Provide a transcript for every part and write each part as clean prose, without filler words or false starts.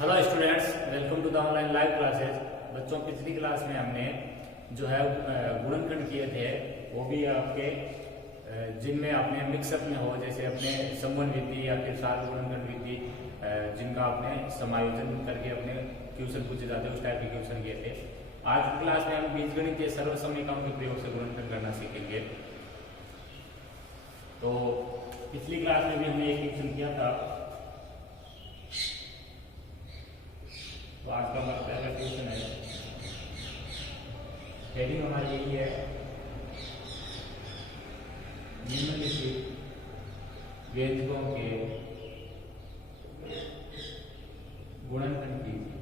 Hello students, welcome to the online live classes. बच्चों, पिछली class में हमने जो है गुणनखंड किए थे, वो भी आपके जिनमें अपने मिक्सअप में हो, जैसे अपने समवन विधि या फिर सार गुणनखंड विधि, जिनका आपने समायोजन करके अपने क्वेश्चन पूछे जाते हैं, उस टाइप के क्वेश्चन किए थे। आज की क्लास में हम बीजगणित के सर्व समीकरणों के प्रयोग से गुणनखंड करना सीखेंगे। तो पिछली क्लास में भी हमने एक क्वेश्चन किया था, तो आज का हमारा पहला क्वेश्चन है। हेडिंग हमारी यही है, निम्नलिखित व्यंजकों के गुणनखंड कीजिए।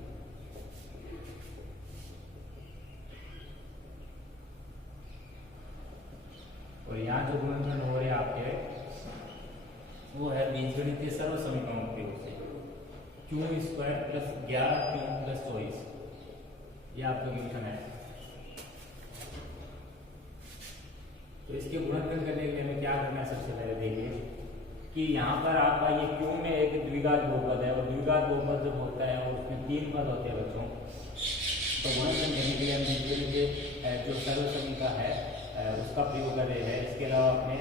और यहाँ जो गुणनखंड हो रहे हैं आपके, वो है बीजगणित के सर्व समीकरणों के उपयोग से। Q square plus 11 Q plus 24, ये आपका क्वेश्चन है। तो इसके गुणनखंड करने के लिए हमें क्या करना है, सबसे पहले देखिए कि यहाँ पर आपका ये क्यू में एक द्विघात बहुपद है, और द्विघात बहुपद जब होता है और उसमें 3 पद होते हैं बच्चों, तो गुणनखंड करने के लिए हम बीजगणित के जो सर्व समीकरण है उसका प्रयोग कर रहे हैं। इसके अलावा अपने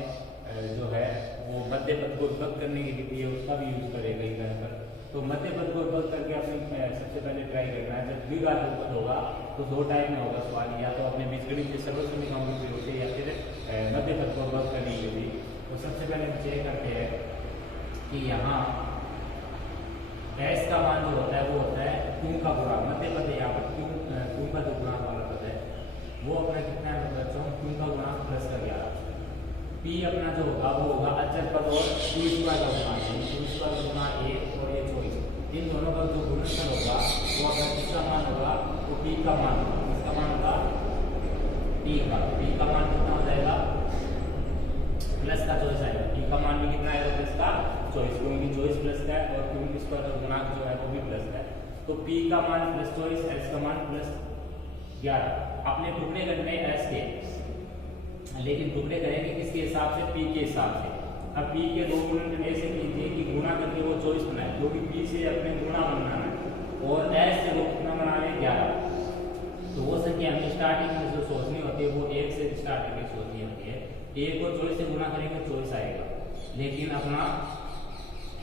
जो है वो मध्य पद को विभक्त करने की विधि है, उसका भी यूज करेगा कहीं पर। तो मध्य पद को विभक्त करके अपने सबसे पहले ट्राई करना है। जब द्विघात बहुपद होगा तो 2 टाइप में होगा सवाल, या तो अपने बीजगणित के सर्व समीकरणों के प्रयोग से, या फिर मध्य पद को विभक्त करने की विधि। तो सबसे पहले हम चेक करते हैं कि यहाँ एस का मान जो होता है वो होता है क्यू का गुणा, मध्य पद है यहाँ पर क्यू का जो गुणा वाला पद है वो अपना कितना है बच्चों, क्यू का गुणा प्लस का 11। पी अपना जो होगा वो होगा अचर पद और क्यू स्क्वायर का गुणा, क्यू स्क्वायर का गुणा 1 और ये 24। इन दोनों का जो गुणनखंड होगा वो अगर किसका मान होगा, तो पी का मान होगा। किसका मान होगा? पी का। पी का मान कितना हो जाएगा? प्लस का 24 आएगा। पी का मान भी कितना आएगा? प्लस का 24, क्योंकि 24 प्लस का है और क्यू स्क्वायर का गुणांक जो है वो भी प्लस का है। तो पी का मान प्लस 24, एस का मान प्लस 11। आपने टुकड़े करने एस के, लेकिन टुकड़े करेंगे किसके हिसाब से? पी के हिसाब से। अब पी के 2 गुणनखंड ऐसे कीजिए कि गुणा करके वो 24 बनाए, क्योंकि पी से अपने गुणा बनाना है, और एस से वो कितना बना रहे हैं? 11। तो वो संख्या हमें स्टार्टिंग में जो सोचनी होती है वो 1 से स्टार्ट करके सोचनी होती है। 1 को 24 से गुणा करेंगे 24 आएगा, लेकिन अपना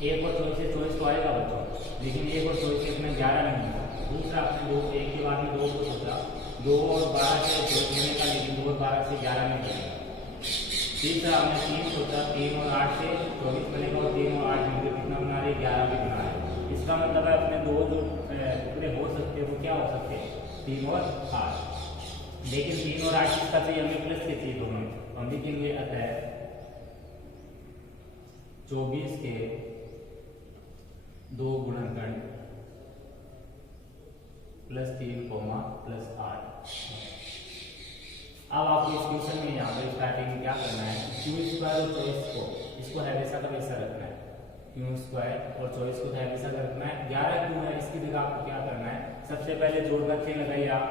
1 और 24 से 24 तो आएगा बच्चों, लेकिन 1 और 24 से अपने 11 नहीं होगा। दूसरा अपने 2, 1 के बाद में 2 को सोचा, 2 और 12 से 24 होने का, लेकिन 2 और 12 से 11 नहीं बनेगा। तीसरा हमने 3 सोचा, 3 और 8 से 24 बनेगा, और 3 और 8 मिलकर कितना बना रहे? 11 भी बना रहे। इसका मतलब है अपने 2 जो टुकड़े हो सकते हैं वो क्या हो सकते हैं? 3 और 8। लेकिन 3 और 8 किसका चाहिए हमें? प्लस के चाहिए दोनों। हम लिखेंगे अतः 24 के 2 गुणनखंड प्लस 3 प्लस 8। अब आपको इस क्वेश्चन में यहाँ पर स्टार्टिंग में क्या करना है? क्यू स्क्वायर और 24 को, इसको हमेशा का वैसा रखना है। क्यू स्क्वायर और 24 को हमेशा का रखना है। 11 क्यों है इसकी जगह आपको क्या करना है? सबसे पहले जोड़ का चिन्ह लगाइए, आप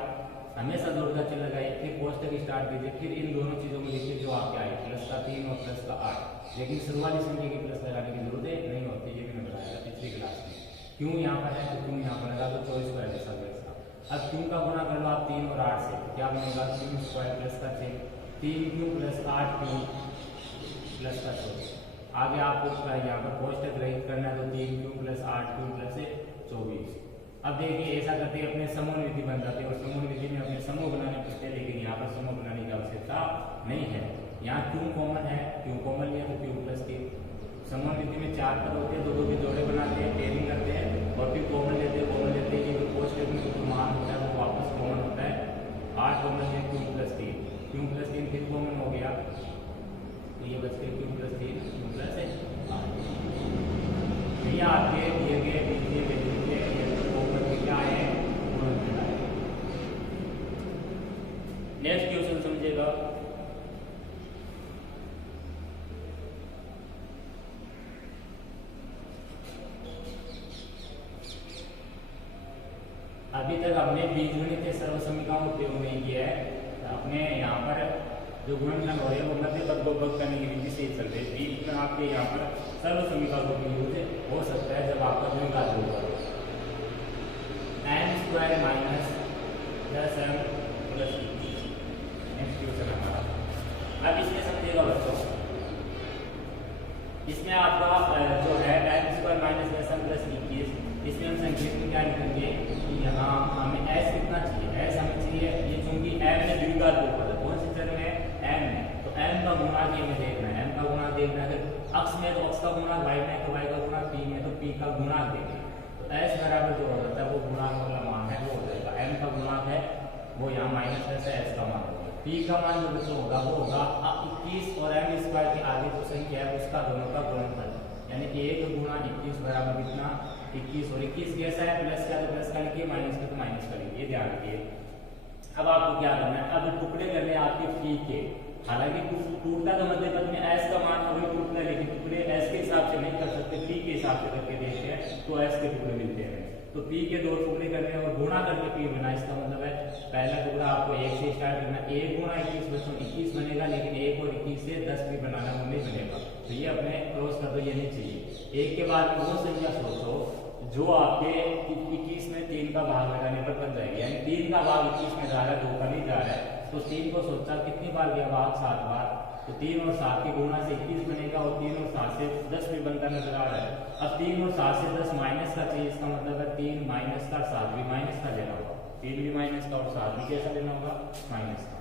हमेशा जोड़ का चिन्ह लगाइए, फिर कोष्टक स्टार्ट कीजिए, फिर इन दोनों चीजों को लिखिए जो आपके आए, प्लस का 3 और प्लस का 8। लेकिन शुरुआती संख्या की प्लस लगाने की जरूरत नहीं होती, ये भी मैं बताया पिछली क्लास में। क्यों यहाँ पर है तो क्यों यहाँ पर लगा, तो 24 को ऐसा वैसा। अब क्यू का गुणा कर लो आप 3 और 8 से, क्या बनेगा? क्यू स्क्वायर प्लस का 3 क्यू प्लस 8 क्यू प्लस का 24। आगे आपको यहाँ पर कोष्टक रहित करना है, तो 3 क्यू प्लस 8 क्यू प्लस 24। अब देखिए ऐसा करते हैं अपने समूह विधि बन जाती है, और समूह विधि में अपने समूह बनाने पड़ते हैं, लेकिन यहाँ पर समूह बनाने की आवश्यकता नहीं है। यहाँ क्यू कॉमन है, क्यू कॉमन लिया तो क्यू प्लस 3। समूह विधि में 4 पद होते हैं, 2 के जोड़े बनाते हैं, पेयरिंग करते हैं, और फिर कॉमन लेते हैं। कॉमन लेते हैं कि कोष्टक में जो मान होता है वो वापस कॉमन होता है। 8 कॉमन है, क्यू प्लस 3, क्यू प्लस 3 फिर कॉमन हो गया, तो ये बचते क्यू प्लस 3 क्यू प्लस 8। भैया आपके दिए गए बीजीय वैल्यू के ऊपर में क्या है? गुणनखंड आए। नेक्स्ट क्वेश्चन समझिएगा। अभी तक हमने बीजगणित के सर्व समीकरणों का उपयोग नहीं किया है। अपने यहाँ पर जो गुणनखंड हो रहे हैं वो मध्य पद को विभक्त करने की विधि से ही चलते हैं। बीच में आपके यहाँ पर सर्व समीकरण का यूज हो सकता है जब आपका द्विघात होगा। Square minus 10m plus 21 next question हमारा। अब इसमें समझिएगा बच्चों, इसमें आपका जो है m square minus 10m plus 21, इसमें हम संकेत में क्या लिखेंगे कि यहाँ हमें s कितना चाहिए, s हमें चाहिए, ये चूंकि m ने द्विघात बहुपद है, कौन से चर में m में, तो m का गुणा ये हमें देखना है, m का गुणा देखना है, अक्ष में तो अक्ष का गुणा, y में तो y का गुणा, p में तो p का गुणा देखना है। तो s बराबर जो होता है वो गुणांक वाला मान है वो हो जाएगा, m का गुणांक है वो यहाँ माइनस 10 है, s का मान होगा, p का मान जो बच्चों होगा वो होगा 21 और m स्क्वायर के आगे जो संख्या है उसका दोनों का गुणनफल, यानी 1 गुणा 21 बराबर कितना 21, और 21 कैसा है प्लस का तो प्लस का लिखिए, माइनस का तो माइनस का लिखिए, ध्यान रखिए। अब आपको क्या करना है, अब टुकड़े करने आपके पी के, हालांकि टूटता तो मध्य पद में s का मान अभी टूटना है, लेकिन टुकड़े s के हिसाब से नहीं कर सकते, p के हिसाब से करके देखते हैं तो s के टुकड़े मिलते हैं। तो p के 2 टुकड़े करने और गुणा करके p बना, इसका मतलब है पहला टुकड़ा आपको 1 से स्टार्ट करना, 1 गुणा 21 बच्चों 21 बनेगा, लेकिन 1 और 21 से 10 भी बनाना वो नहीं बनेगा, तो ये अपने क्रॉस कर दो, ये नहीं चाहिए। 1 के बाद में वो संख्या सोचो जो आपके 21 में 3 का भाग लगाने पर बन जाएगी, यानी 3 का भाग 21 में जा रहा है, 2 का नहीं जा रहा है, तो 3 को सोचा कितनी बार गया भाग 7 बार, तो 3 और 7 के गुणा से 21 बनेगा, और 3 और 7 से 10 भी बनता नजर आ रहा है। अब 3 और 7 से 10 माइनस का चाहिए, इसका मतलब है 3 माइनस का, 7 भी माइनस का लेना होगा, 3 भी माइनस का और 7 भी कैसा लेना होगा माइनस का।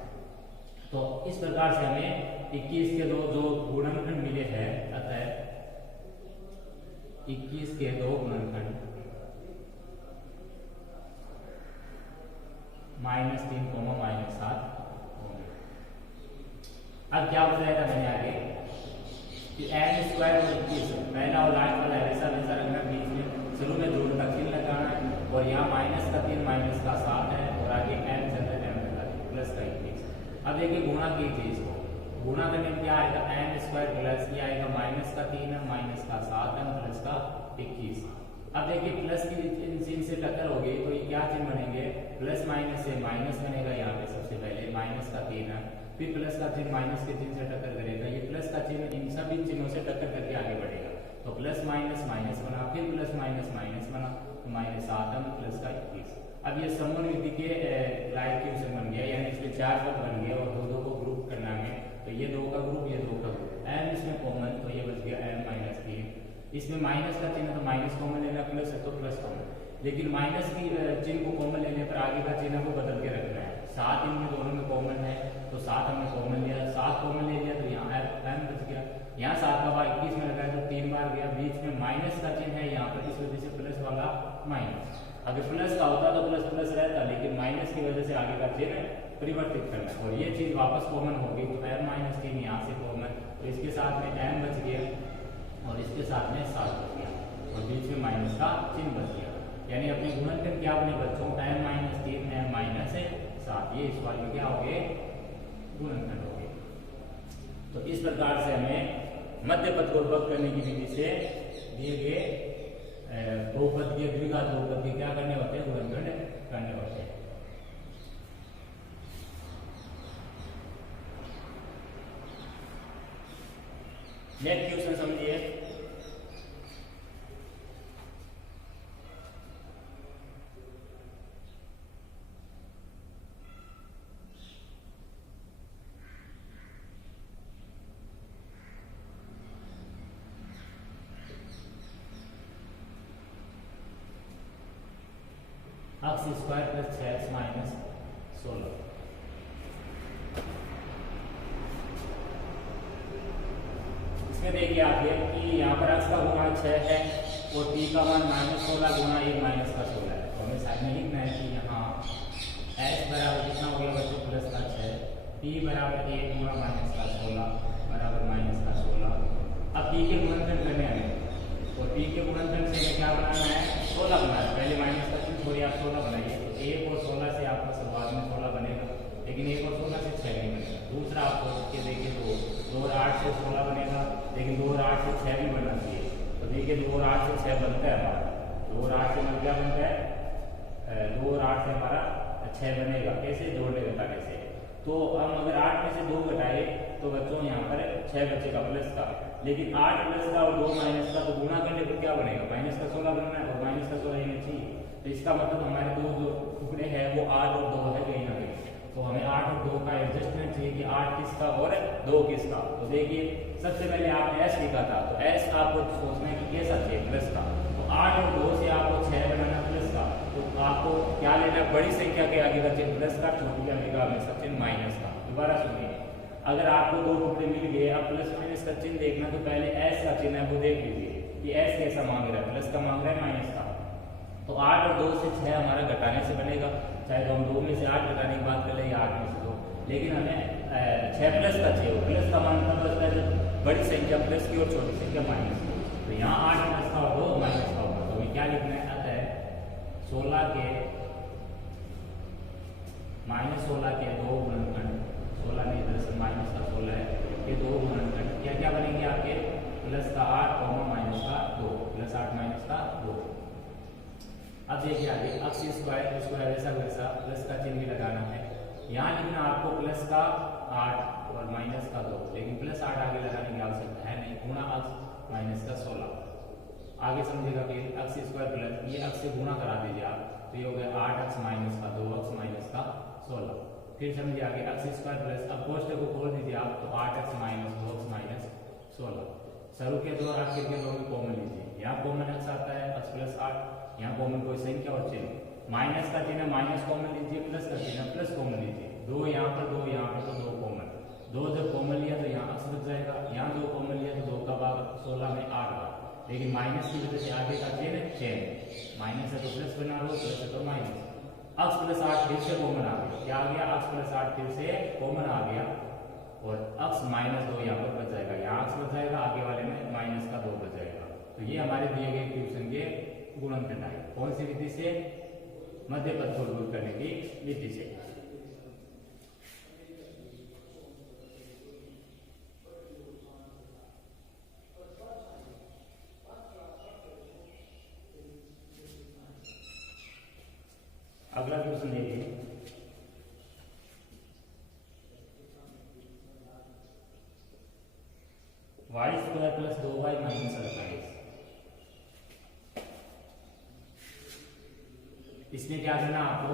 तो इस प्रकार से हमें 21 के दो जो गुणनखंड मिले हैं, अतः 21 के 2 गुणनखंड -3 -7 होंगे। अब क्या बताया था मैंने आगे कि m स्क्वायर और 21 पहला और लास्ट वाला ऐसा वैसा रखना, बीच में शुरू में जोड़ का चिन्ह लगाना है, और यहाँ माइनस का 3 माइनस का 7 है, और आगे m चल रहा है, m लगा प्लस का 21। अब देखिए गुणा कीजिए, इसको गुणा करने में क्या आएगा, m स्क्वायर प्लस ये आएगा माइनस का 3 है, माइनस का 7 है, प्लस का 21। अब देखिए प्लस की चिन्ह से टक्कर हो गई तो ये क्या चिन्ह बनेंगे, प्लस माइनस से माइनस बनेगा, यहाँ पे सबसे पहले माइनस का 3 है, फिर प्लस का चिन्ह माइनस के चिन्ह से टक्कर करेगा, ये प्लस का चिन्ह इन सभी चिन्हों से टक्कर करके आगे बढ़ेगा, तो प्लस माइनस माइनस बना, फिर प्लस माइनस माइनस बना, तो -7 है, प्लस का 21। अब ये समविधि के लायक क्वेश्चन बन गया, यानी इसमें 4 पद बन गया और 2 को ग्रुप करना है, तो ये 2 का ग्रुप, ये 2 का ग्रुप, m इसमें कॉमन, तो ये बच गया m-3, इसमें माइनस का चिन्ह तो माइनस कॉमन लेना, प्लस है तो प्लस कॉमन, लेकिन माइनस की चिन्ह को कॉमन लेने पर आगे का चिन्ह को बदल के रखना है। 7 इनमें दोनों में कॉमन है, तो 7 हमने कॉमन लिया, 7 कॉमन ले लिया, तो यहाँ m बच गया, यहाँ 7 का भाग 21 में लगा है तो 3 बार गया, बीच में माइनस का चिन्ह है यहाँ पर, इस वजह से प्लस वाला माइनस, अगर प्लस का होता तो प्लस प्लस रहता, लेकिन माइनस की वजह से आगे का चिन्ह परिवर्तित करना, और ये चीज वापस कॉमन होगी, तो m-3 यहाँ से कॉमन, तो इसके साथ में m बच गया और इसके साथ में 7 बच गया, और बीच में माइनस का चिन्ह बच गया, यानी अपने गुणनखंड क्या बने बच्चों, m-3 m-7, ये इस वाले में क्या हो गए गुणनखंड हो गए। तो इस प्रकार से हमें मध्य पद को वर्ग करने की विधि से दिए गए बहुपद के द्विघात बहुपद के क्या करने होते हैं, गुणनखंड करने होते हैं। नेक्स्ट क्वेश्चन समझिए, x square plus 6x minus 16। इसमें देखिए आप ये कि यहाँ पर x का गुणा 6 है और t का मान -16 गुणा 1 माइनस का 16 है, तो हमें साइड में लिखना है कि यहाँ x बराबर कितना हो गया बच्चों प्लस का 6, t बराबर 1 गुणा माइनस का 16 बराबर माइनस का 16। अब t के गुणनखंड करने हमें, और t के गुणनखंड से क्या बनाना है, 16 बनाना है, पहले माइनस का चिन्ह छोड़िए आप 16 बनाइए, तो 1 और 16 से आपका शुरुआत में 16 बनेगा, लेकिन 1 और 16 से 6 नहीं बनेगा। दूसरा आप सोच के देखिए, 2 और 8 से 16 बनेगा, लेकिन 2 और 8 से 6 भी बनना चाहिए, तो देखिए 2 और 8 से 6 बनता है हमारा, 2 और 8 से क्या बनता है, 2 और 8 से हमारा 6 बनेगा, कैसे जोड़ने घटाने से। तो हम अगर 8 में से 2 घटाए तो बच्चों यहाँ पर 6 बचेगा प्लस का, लेकिन 8 प्लस का और 2 माइनस का, तो गुणा करने पर क्या बनेगा, माइनस का 16 बनना है, और माइनस का 16 ही चाहिए, तो इसका मतलब हमारे दो जो टुकड़े हैं वो 8 और 2 है कहीं ना कहीं। तो हमें 8 और 2 का एडजस्टमेंट चाहिए कि 8 किसका और 2 किसका। तो देखिए सबसे पहले आपने s लिखा था, तो s आपको सोचना है कि कैसा चाहिए प्लस का। तो 8 और 2 से आपको 6 बनाना प्लस का, तो आपको क्या लेना है, बड़ी संख्या के आगे का चिन्ह प्लस का, छोटी के आगे का हमेशा चिन्ह माइनस का। दोबारा सुनिए, अगर आपको दो टुकड़े मिल गए, अब प्लस माइनस का चिन्ह देखना, तो पहले s का चिन्ह है वो देख लीजिए कि s कैसा मांग रहा है, प्लस का मांग रहा है माइनस का। तो 8 और 2 से 6 हमारा घटाने से बनेगा, चाहे तो हम 2 में से 8 घटाने की बात कर ले या 8 में से 2, लेकिन हमें 6 प्लस का चाहिए। प्लस का मान तब बचता है जब बड़ी संख्या प्लस की और छोटी संख्या माइनस की। तो यहाँ 8 प्लस का और 2 माइनस का होगा। तो क्या लिखना है, अतः 16 के -16 के 2 गुणनखंड, 16 नहीं दरअसल माइनस का 16 है, ये 2 गुणनखंड क्या क्या बनेंगे आपके, प्लस का 8 माइनस का 2, प्लस 8 माइनस का 2। अब देखिए आगे, अक्स स्क्वायर उसको वैसा वैसा प्लस का चिन्ह भी लगाना है। यहाँ लिखना आपको प्लस का 8 और माइनस का 2, लेकिन प्लस 8 आगे लगाने की आवश्यकता है नहीं, गुणा अक्स माइनस का 16 आगे समझेगा। फिर अक्स स्क्वायर प्लस ये अक्स से गुणा करा दीजिए आप, तो ये हो गया 8 अक्स माइनस का 2 अक्स माइनस का 16। फिर समझिए आगे, अक्स स्क्वायर प्लस, अब कोष्ठक को खोल दीजिए आप, तो 8 अक्स माइनस 2 अक्स माइनस 16। सरू के दो आखिर के दो में कॉमन लीजिए, यहाँ कॉमन अक्स आता है अक्स प्लस 8, यहाँ कॉमन कोई संख्या और चिन्ह, माइनस का चिन्ह माइनस कॉमन लीजिए, प्लस का चिन्ह प्लस कॉमन लीजिए, 2 यहाँ पर 2 यहाँ पर, तो 2 कॉमन, 2 जब कॉमन लिया तो यहाँ अक्स बच जाएगा, यहाँ 2 कॉमन लिया तो 2 का भाग 16 में 8 का, लेकिन माइनस की वजह से आगे का चिन्ह चेंज, माइनस है तो प्लस बना लो, प्लस है तो माइनस, अक्स प्लस 8 फिर से कॉमन आ गया, क्या आ गया, अक्स प्लस 8 फिर से कॉमन आ गया, और अक्स माइनस 2 यहाँ पर बच जाएगा, यहाँ अक्स बच जाएगा, आगे वाले में माइनस का 2 बच जाएगा। तो ये हमारे दिए गए ट्यूशन के गुणनखंड आए, कौन सी विधि से, मध्य पद को दूर करने की विधि से। अगला क्वेश्चन देखिए, Y square plus 2y minus 48। इसमें क्या करना आपको,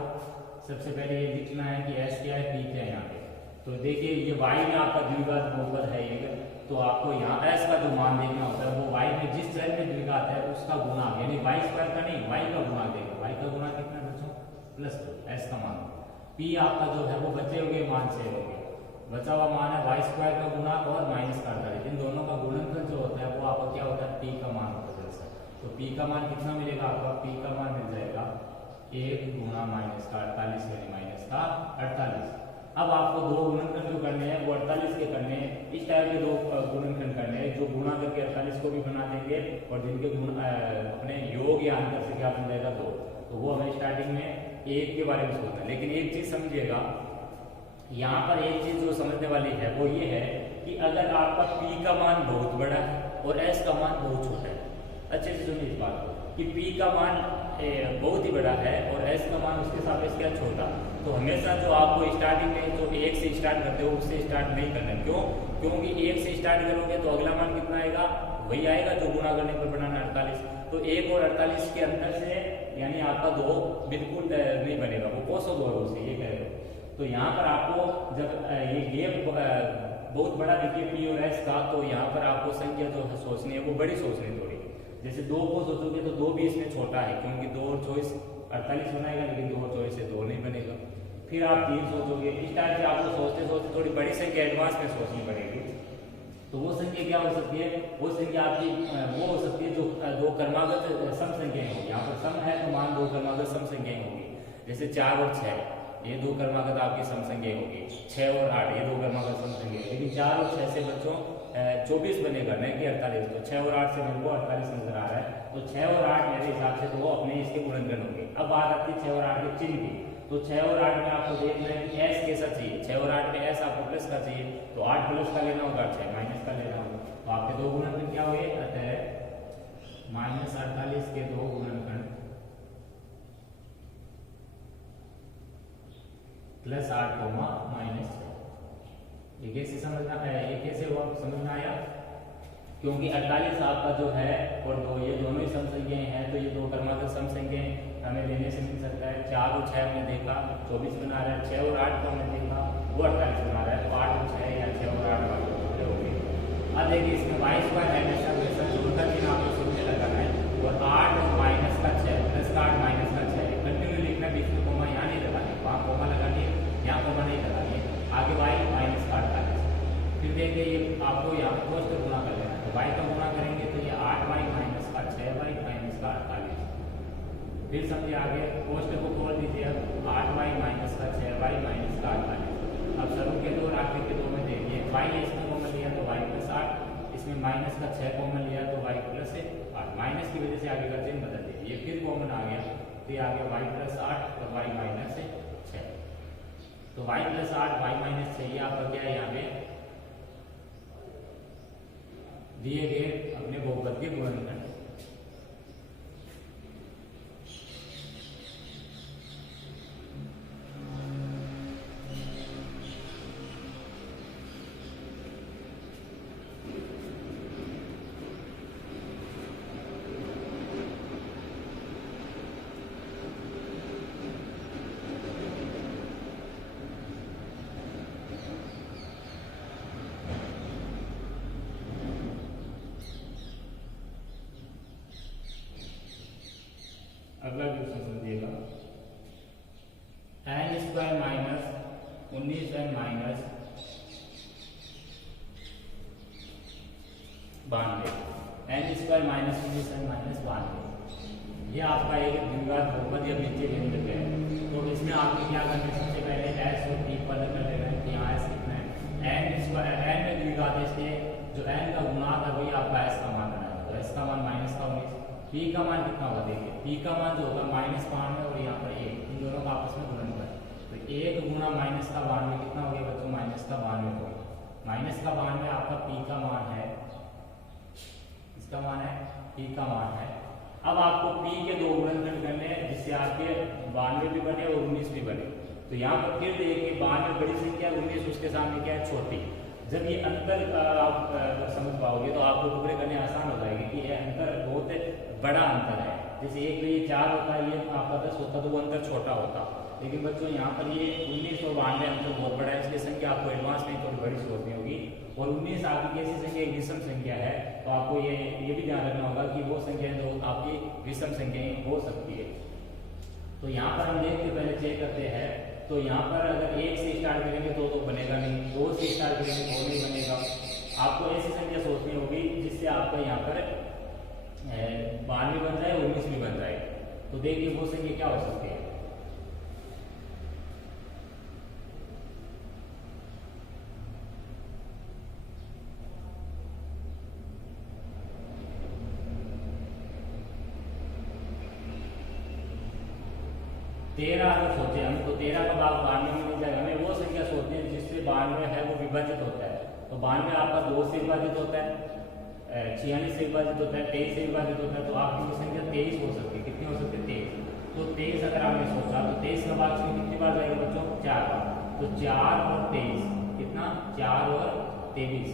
सबसे पहले ये लिखना है कि s क्या है, p क्या है यहाँ पे। तो देखिए ये y में आपका द्विघात बहुपद है ये, तो आपको यहाँ s का जो मान देखना होता है वो y में जिस चर में द्विघात है उसका गुणा, यानी y स्क्वायर का नहीं y का गुणा देगा। y का गुणा कितना बच्चों, प्लस 2, s का मान, p आपका जो है वो बचे हुए मान से हो गया, बचा हुआ मान है y स्क्वायर का गुणा और माइनस का 48, इन दोनों का गुणनफल जो होता है वो आपका क्या होता है, p का मान होता है। तो p का मान कितना मिलेगा आपका, p का मान मिल जाएगा 1 गुणा माइनस का 48 यानी माइनस का 48। अब आपको दो गुणनखंड जो करने हैं वो 48 के करने हैं, इस टाइप के दो गुणनखंड करने हैं जो गुणा करके 48 को भी बना देंगे और जिनके गुण अपने योग या अंतर से क्या बन जाएगा 2। तो वो हमें स्टार्टिंग में 1 के बारे में सोचना है, लेकिन एक चीज समझिएगा, यहाँ पर एक चीज जो समझने वाली है वो ये है कि अगर आपका p का मान बहुत बड़ा है और s का मान बहुत छोटा है, अच्छे से सुनिए इस बात को कि p का मान बहुत ही बड़ा है और s का मान उसके सापेक्ष क्या छोटा, तो हमेशा जो आपको स्टार्टिंग में जो 1 से स्टार्ट करते हो उससे स्टार्ट नहीं करना। क्यों, क्योंकि 1 से स्टार्ट करोगे तो अगला मान कितना आएगा, वही आएगा जो गुणा करने पर बनाना 48। तो 1 और 48 के अंतर से यानी आपका 2 बिल्कुल नहीं बनेगा, वो कोसों 2 से ये कहेगा। तो यहाँ पर आपको जब ये गेप बहुत बड़ा देखिए p और s का, तो यहाँ पर आपको संख्या जो है सोचनी है वो बड़ी सोचनी है थोड़ी। जैसे 2 को सोचोगे तो 2 भी इसमें छोटा है, क्योंकि 2 और 24 48 बनाएगा, लेकिन 2 और 24 से 2 नहीं बनेगा। फिर आप 3 सोचोगे, इस टाइप से आपको सोचते सोचते थोड़ी बड़ी संख्या एडवांस में सोचनी पड़ेगी। तो वो संख्या क्या हो सकती है, वो संख्या आपकी वो हो सकती है जो 2 क्रमागत सम संख्याएं होगी। यहाँ पर सम है तो मान 2 क्रमागत सम संख्याएं होगी, जैसे 4 और 6 ये 2 क्रमागत आपकी सम संख्याएं होगी, 6 और 8 ये 2 क्रमागत सम संख्या, लेकिन 4 और 6 से बच्चों 24 बनेगा नहीं कि 48। तो 6 और 8 से मेरे को 48 नजर आ रहा है, तो 6 और 8 मेरे हिसाब से तो वो अपने इसके गुणनखंड होंगे। अब बात आती है 6 और 8 के चिन्ह की, तो 6 और 8 में आपको देखना है कि s कैसा चाहिए। 6 और 8 में s आपको प्लस का चाहिए, तो 8 प्लस का लेना होगा, 6 माइनस का लेना होगा। तो आपके दो गुणनखंड क्या हुए, अतः -48 के दो गुणनखंड +8 -6। ये कैसे समझना है, ये कैसे हुआ समझना आया, क्योंकि 48 आपका जो है और 2 ये दोनों ही सम संख्याएं हैं, तो ये 2 क्रमागत सम संख्याएं हमें लेने से मिल सकता है। 4 और 6 हमने देखा 24 बना रहा है, 6 और 8 को हमने देखा वो 48 बना रहा है, तो 8 और 6 या 6 और 8 वाले हो गए। अब देखिए इसमें वाई स्क्वायर है वैसा वैसा जोड़ का चिन्ह आपको शुरू में लगाना है, और 8 माइनस का 6 प्लस का 8 माइनस का 6 कंटिन्यू लिखना, बीच में कोमा यहाँ नहीं लगानी, वहाँ कोमा लगानी है, यहाँ कोमा नहीं लगानी है। आगे वाई माइनस का 48, फिर देखिए ये आपको यहाँ पर कोष्ट गुणा कर लेना है, तो वाई का गुणा करेंगे तो ये 8y माइनस का 6y माइनस का 48। फिर समझिए आगे कोष्ट को खोल दीजिए, अब 8y माइनस का 6y माइनस का 48। अब शुरू के दो और आखिर के दो में देखिए y इसमें कॉमन लिया तो y प्लस 8, इसमें माइनस का 6 कॉमन लिया तो y प्लस 8, माइनस की वजह से आगे का चिन्ह बदल दिया, ये फिर कॉमन आ गया तो ये आ गया y प्लस 8 और y माइनस 6। तो y प्लस 8 y माइनस 6 ये आपका क्या है यहाँ पे दिए गए अपने बहुपद के गुणनखंड। अगला क्वेश्चन समझिएगा, n square minus 19n minus 92, n square minus 19n minus 92 ये आपका एक द्विघात बहुपद या नीचे लेने लगे हैं। तो इसमें आपको क्या करना है, सबसे पहले एस और पी पद कर लेना है कि यहाँ एस कितना है, एन स्क्वायर एन में द्विघात है इसलिए जो एन का गुणा था वही आपका एस का मान बनाया, तो एस का मान माइनस का 19, पी का मान कितना होगा देखिए, पी का मान जो होगा -92 और यहाँ पर 1, इन दोनों का आपस में गुणन कर, तो 1 गुणा माइनस का 92 कितना हो गया बच्चों, माइनस का 92 हो गया। माइनस का 92 आपका पी का मान है, इसका मान है पी का मान है। अब आपको पी के दो गुणनखंड करने हैं जिससे आपके 92 भी बने और 19 भी बने। तो यहाँ पर फिर देखिए 92 बड़ी संख्या, 19 उसके सामने क्या है छोटी। जब ये अंतर आप समझ पाओगे तो आपको टुकड़े करने आसान हो जाएगी कि ये अंतर बहुत बड़ा अंतर है। जैसे एक में ये 4 होता है, ये आपका 10 होता तो वो अंतर छोटा होता, लेकिन बच्चों यहाँ पर ये 19 और 92 अंतर बहुत बड़ा है, इसलिए संख्या आपको एडवांस में थोड़ी बड़ी सोचनी होगी। और 19 आपकी कैसी संख्या, एक विषम संख्या है, तो आपको ये भी ध्यान रखना होगा कि वो संख्या जो आपकी विषम संख्याएं हो सकती है। तो यहाँ पर हम देखते पहले चेक करते हैं, तो यहाँ पर अगर 1 से स्टार्ट करेंगे तो बनेगा नहीं, 2 से स्टार्ट करेंगे तो नहीं बनेगा। आपको ऐसी संख्या सोचनी होगी जिससे आपका यहाँ पर 92 बन जाए, 19 भी बन जाए। तो देखिए वो संख्या क्या हो सकती है, तेरह अगर सोचे हम तो 13 का भाग 92 में नहीं जाएगा, हमें वो संख्या सोचनी है जिससे 92 है वो विभाजित होता है। तो 92 आपका 2 से विभाजित होता है, 46 से विभाजित होता है, 23 से विभाजित होता है, तो आपकी संख्या 23 हो सकती है। कितनी हो सकती है, 23। तो 23 अगर आपने सोचा तो 23 का भाग इसमें कितनी बार जाएगा बच्चों, 4 बार। तो 4 और 23 कितना, 4 और 23,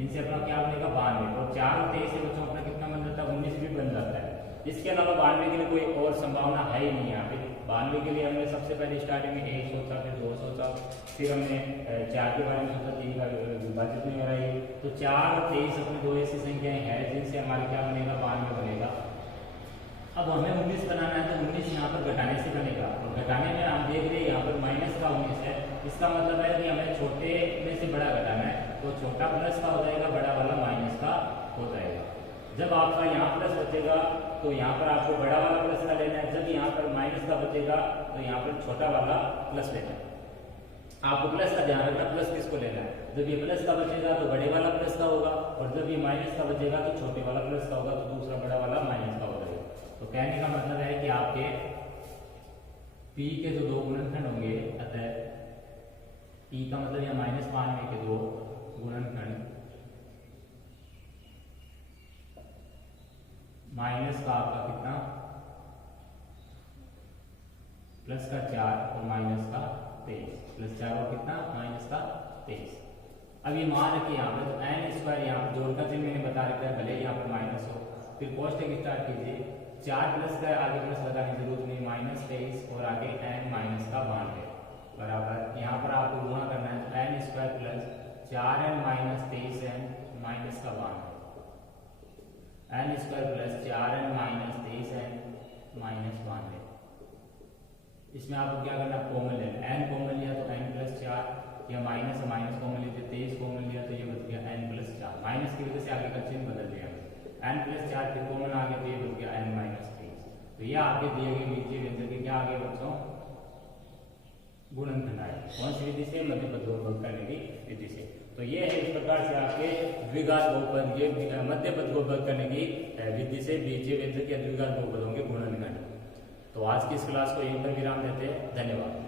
इनसे अपना क्या बनेगा 92, और 4 और 23 से बच्चों अपना कितना बन जाता है, 19 भी बन जाता है। इसके अलावा 92 के लिए कोई और संभावना है ही नहीं यहाँ पे। 92 के लिए हमने सबसे पहले स्टार्टिंग में 1 सोचा, फिर 2 सोचा, फिर हमने 4 के बारे में सोचा, 3 का विभाजित नहीं हो रहा है। तो 4 और 23 अपनी दो ऐसी संख्याएं हैं जिनसे हमारे क्या बनेगा, 92 बनेगा। अब हमें 19 बनाना है, तो 19 यहाँ पर घटाने से बनेगा, और घटाने में हम देख रहे हैं यहाँ पर माइनस का 19 है, इसका मतलब है कि हमें छोटे में से बड़ा घटाना है, तो छोटा प्लस का हो जाएगा, बड़ा वाला माइनस का हो जाएगा। जब आपका यहाँ प्लस बचेगा तो यहाँ पर आपको बड़ा वाला प्लस का लेना है, जब यहाँ पर माइनस का बचेगा तो यहाँ पर छोटा वाला प्लस लेना है। आपको प्लस का ध्यान रखना, प्लस किसको लेना है, जब ये प्लस का बचेगा तो बड़े वाला प्लस का होगा, और जब ये माइनस का बचेगा तो छोटे वाला प्लस का होगा, तो दूसरा बड़ा वाला माइनस का हो जाएगा। तो कहने का मतलब है कि आपके P के जो दो गुणनखंड होंगे, अतः P का मतलब यहाँ -92 के दो गुणनखंड माइनस का आपका कितना, प्लस का 4 और माइनस का 23, प्लस 4 और कितना, माइनस का 23। अब ये मान रखिए यहाँ पे, तो एन स्क्वायर यहाँ पर जोड़ का चिन्ह मैंने बता रखा है, भले यहाँ पर माइनस हो, फिर कोष्टक स्टार्ट कीजिए, 4 प्लस का आगे प्लस लगाने की जरूरत नहीं, -23 और आगे n माइनस का 92 बराबर, यहाँ पर आपको गुणा करना है तो n square plus 4n minus 23n minus का 92, n square plus 4n minus 23n minus 92। इसमें आपको क्या करना है, कॉमन लेना, n कॉमन लिया तो n प्लस 4 या माइनस माइनस कॉमन लिया 23 कॉमन लिया तो ये बच गया n प्लस 4, माइनस की वजह से आगे का चिन्ह बदल दिया, n प्लस 4 फिर कॉमन आ गया तो ये बच गया n माइनस 23। तो ये आपके दिए गए बीजीय व्यंजक के क्या आगे बच्चों गुणनखंड आए, कौन सी विधि से, मध्य पद बहुपद करने की विधि से। तो ये है इस प्रकार से आपके द्विघात बहुपद, ये मध्य पद बहुपद करने की विधि से बीजीय व्यंजक या द्विघात बहुपदों के गुणनखंड। तो आज की इस क्लास को यहीं पर विराम देते हैं, धन्यवाद।